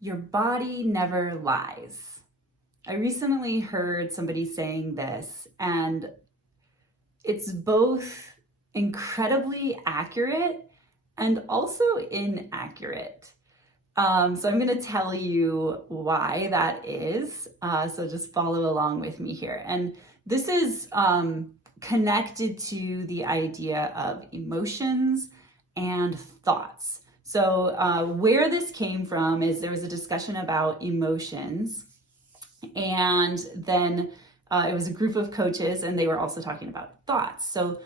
Your body never lies. I recently heard somebody saying this, and it's both incredibly accurate and also inaccurate. So I'm going to tell you why that is. So just follow along with me here. And this is connected to the idea of emotions and thoughts. So where this came from is there was a discussion about emotions, and then it was a group of coaches, and they were also talking about thoughts. So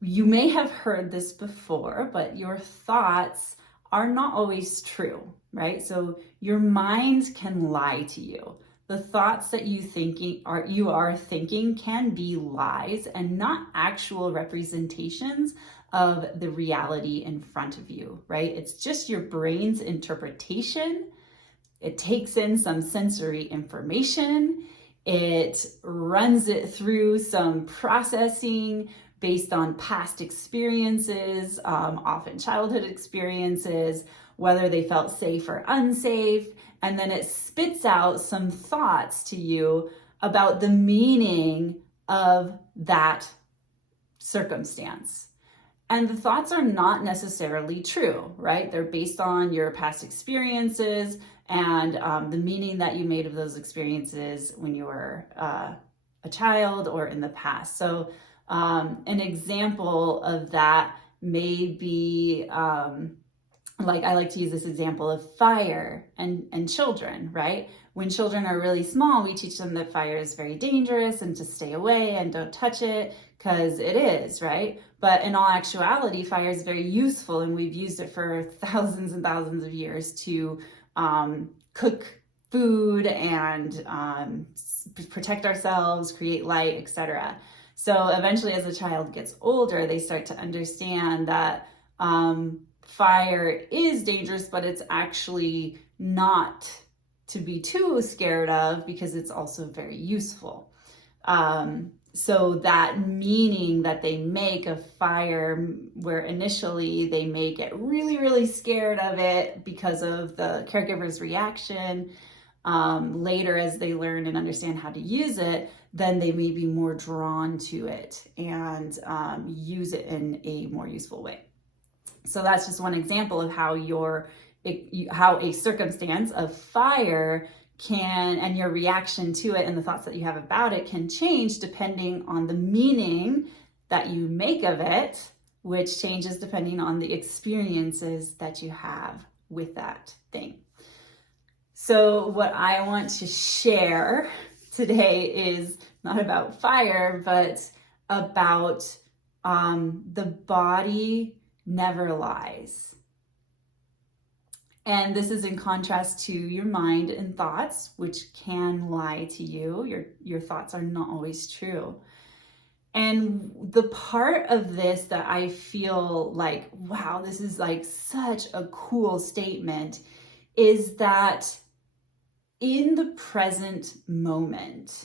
you may have heard this before, but your thoughts are not always true, right? So your mind can lie to you. The thoughts that you are thinking can be lies and not actual representations of the reality in front of you, right? It's just your brain's interpretation. It takes in some sensory information. It runs it through some processing based on past experiences, often childhood experiences, whether they felt safe or unsafe, and then it spits out some thoughts to you about the meaning of that circumstance. And the thoughts are not necessarily true, right? They're based on your past experiences and the meaning that you made of those experiences when you were a child or in the past. So an example of that may be, like I like to use this example of fire and children, right? When children are really small, we teach them that fire is very dangerous and to stay away and don't touch it because it is, right? But in all actuality, fire is very useful, and we've used it for thousands and thousands of years to cook food and protect ourselves, create light, etc. So eventually, as a child gets older, they start to understand that fire is dangerous, but it's actually not to be too scared of because it's also very useful. So that meaning that they make of fire, where initially they may get really, really scared of it because of the caregiver's reaction, later as they learn and understand how to use it, then they may be more drawn to it and use it in a more useful way. So that's just one example of how how a circumstance of fire can, and your reaction to it and the thoughts that you have about it can change depending on the meaning that you make of it, which changes depending on the experiences that you have with that thing. So what I want to share today is not about fire, but about the body never lies. And this is in contrast to your mind and thoughts, which can lie to you. Your thoughts are not always true. And the part of this that I feel like, wow, this is like such a cool statement, is that in the present moment,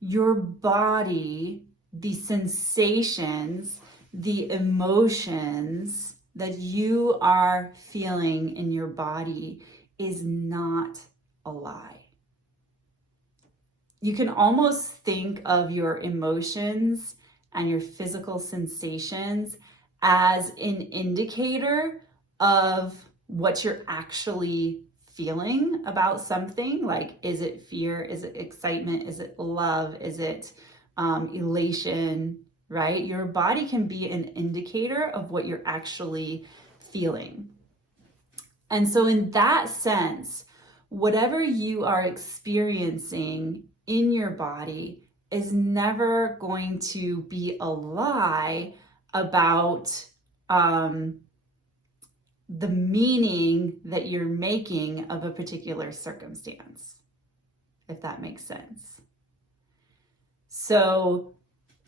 your body, the sensations, the emotions that you are feeling in your body is not a lie. You can almost think of your emotions and your physical sensations as an indicator of what you're actually feeling about something. Like, is it fear? Is it excitement? Is it love? Is it elation? Right? Your body can be an indicator of what you're actually feeling. And so in that sense, whatever you are experiencing in your body is never going to be a lie about the meaning that you're making of a particular circumstance, if that makes sense. So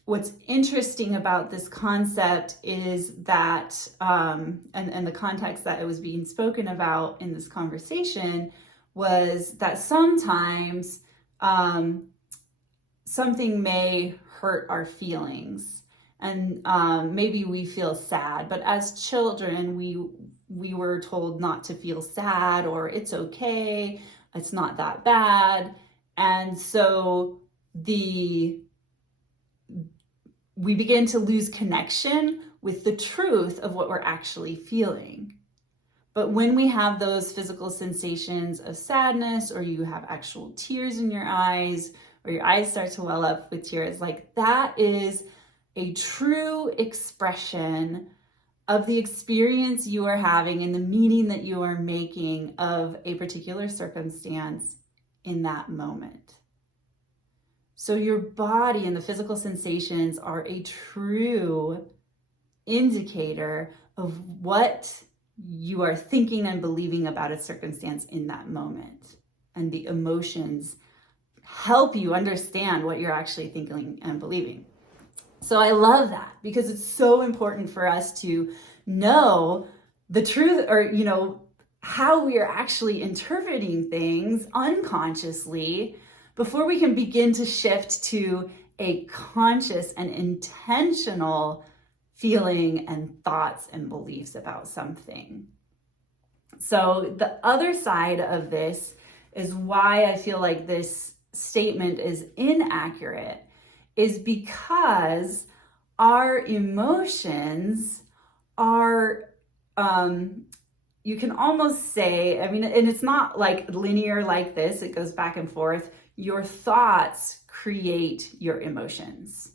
what's interesting about this concept is that, and the context that it was being spoken about in this conversation was that sometimes something may hurt our feelings, and maybe we feel sad, but as children, we were told not to feel sad, or it's okay, it's not that bad. And so we begin to lose connection with the truth of what we're actually feeling. But when we have those physical sensations of sadness, or you have actual tears in your eyes, or your eyes start to well up with tears, like that is a true expression of the experience you are having and the meaning that you are making of a particular circumstance in that moment. So your body and the physical sensations are a true indicator of what you are thinking and believing about a circumstance in that moment. And the emotions help you understand what you're actually thinking and believing. So I love that, because it's so important for us to know the truth, or, how we are actually interpreting things unconsciously before we can begin to shift to a conscious and intentional feeling and thoughts and beliefs about something. So the other side of this is why I feel like this statement is inaccurate, is because our emotions are, you can almost say, and it's not like linear like this, it goes back and forth. Your thoughts create your emotions,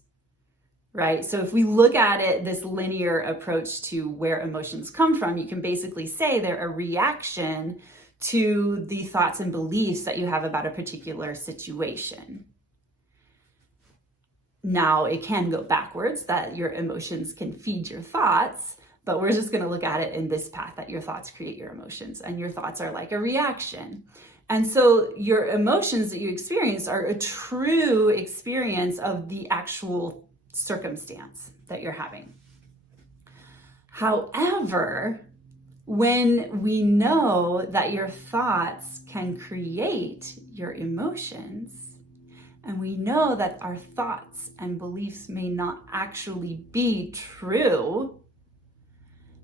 right? So if we look at it, this linear approach to where emotions come from, you can basically say they're a reaction to the thoughts and beliefs that you have about a particular situation. Now, it can go backwards, that your emotions can feed your thoughts, but we're just going to look at it in this path, that your thoughts create your emotions, and your thoughts are like a reaction. And so your emotions that you experience are a true experience of the actual circumstance that you're having. However, when we know that your thoughts can create your emotions, and we know that our thoughts and beliefs may not actually be true,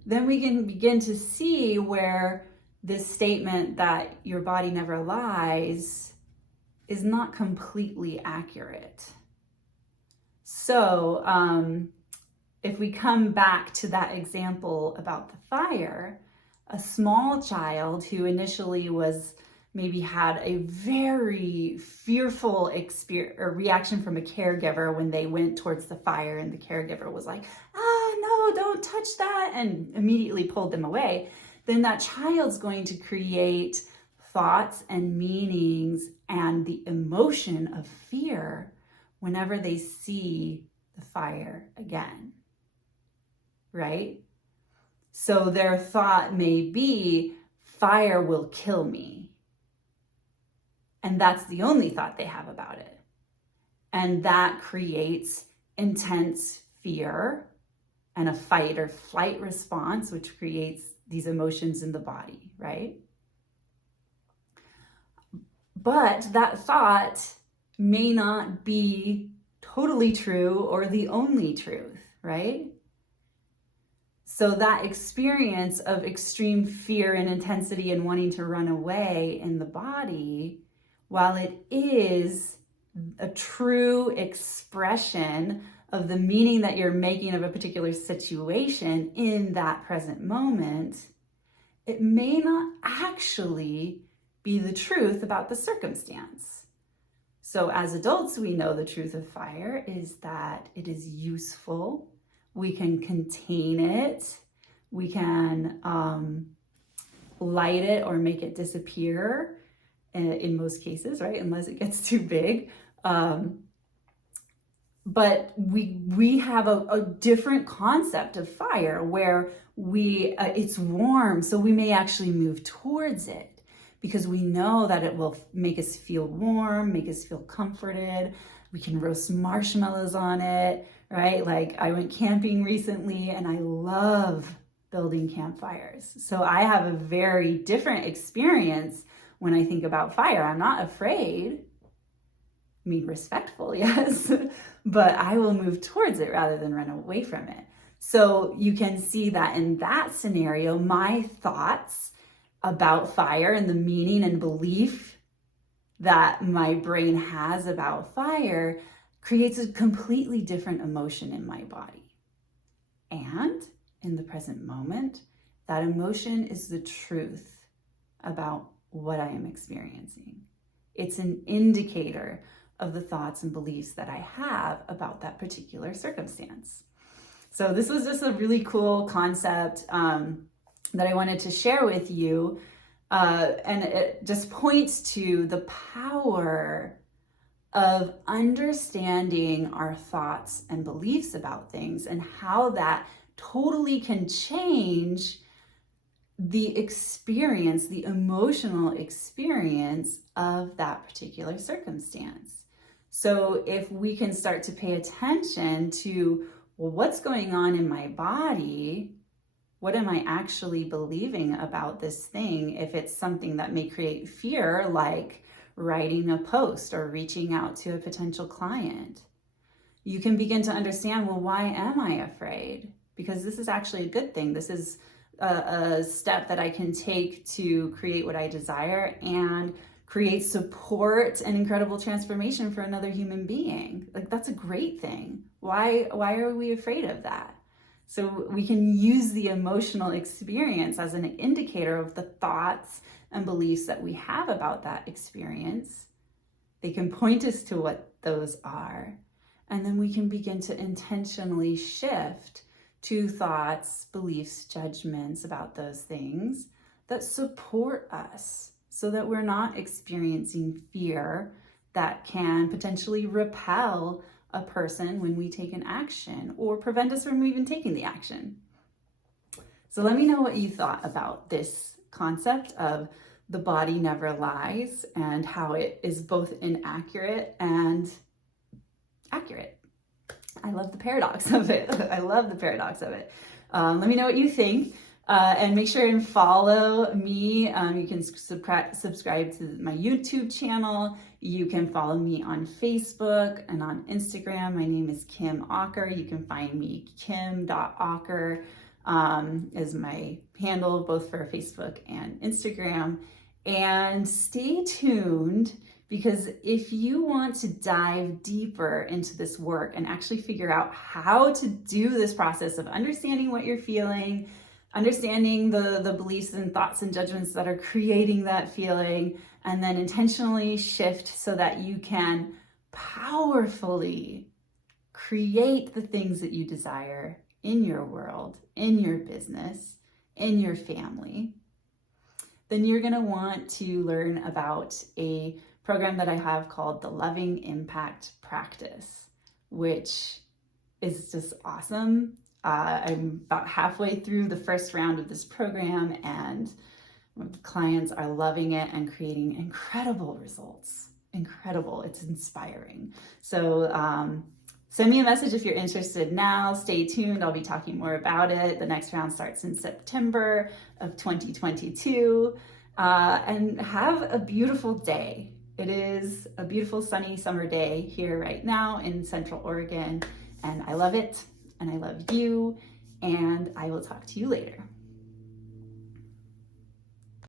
then we can begin to see where this statement that your body never lies is not completely accurate. So if we come back to that example about the fire, a small child who initially maybe had a very fearful reaction from a caregiver when they went towards the fire, and the caregiver was like, no, don't touch that, and immediately pulled them away, then that child's going to create thoughts and meanings and the emotion of fear whenever they see the fire again, right? So their thought may be, fire will kill me. And that's the only thought they have about it. And that creates intense fear and a fight or flight response, which creates these emotions in the body, right? But that thought may not be totally true or the only truth, right? So that experience of extreme fear and intensity and wanting to run away in the body, while it is a true expression of the meaning that you're making of a particular situation in that present moment, it may not actually be the truth about the circumstance. So as adults, we know the truth of fire is that it is useful. We can contain it. We can light it or make it disappear in most cases, right? Unless it gets too big. But we have a different concept of fire where it's warm, so we may actually move towards it because we know that it will make us feel warm, make us feel comforted. We can roast marshmallows on it, right? Like I went camping recently and I love building campfires. So I have a very different experience when I think about fire. I'm not afraid. I mean, respectful, yes, but I will move towards it rather than run away from it. So you can see that in that scenario, my thoughts about fire and the meaning and belief that my brain has about fire creates a completely different emotion in my body. And in the present moment, that emotion is the truth about what I am experiencing. It's an indicator of the thoughts and beliefs that I have about that particular circumstance. So this was just a really cool concept that I wanted to share with you. And it just points to the power of understanding our thoughts and beliefs about things and how that totally can change the experience, the emotional experience of that particular circumstance. So if we can start to pay attention to, well, what's going on in my body? What am I actually believing about this thing? If it's something that may create fear, like writing a post or reaching out to a potential client, you can begin to understand, well, why am I afraid? Because this is actually a good thing. This is a step that I can take to create what I desire and create support and incredible transformation for another human being. Like, that's a great thing. Why are we afraid of that? So we can use the emotional experience as an indicator of the thoughts and beliefs that we have about that experience. They can point us to what those are. And then we can begin to intentionally shift to thoughts, beliefs, judgments about those things that support us so that we're not experiencing fear that can potentially repel a person when we take an action or prevent us from even taking the action. So let me know what you thought about this concept of the body never lies and how it is both inaccurate and accurate. I love the paradox of it. I love the paradox of it. Let me know what you think. And make sure and follow me. You can subscribe to my YouTube channel. You can follow me on Facebook and on Instagram. My name is Kim Ocker. You can find me kim.ocker is my handle both for Facebook and Instagram. And stay tuned, because if you want to dive deeper into this work and actually figure out how to do this process of understanding what you're feeling, understanding the beliefs and thoughts and judgments that are creating that feeling, and then intentionally shift so that you can powerfully create the things that you desire in your world, in your business, in your family, then you're going to want to learn about a program that I have called the Loving Impact Practice, which is just awesome. I'm about halfway through the first round of this program, and clients are loving it and creating incredible results. Incredible. It's inspiring. So send me a message if you're interested now. Stay tuned. I'll be talking more about it. The next round starts in September of 2022. And have a beautiful day. It is a beautiful sunny summer day here right now in Central Oregon, and I love it, and I love you, and I will talk to you later.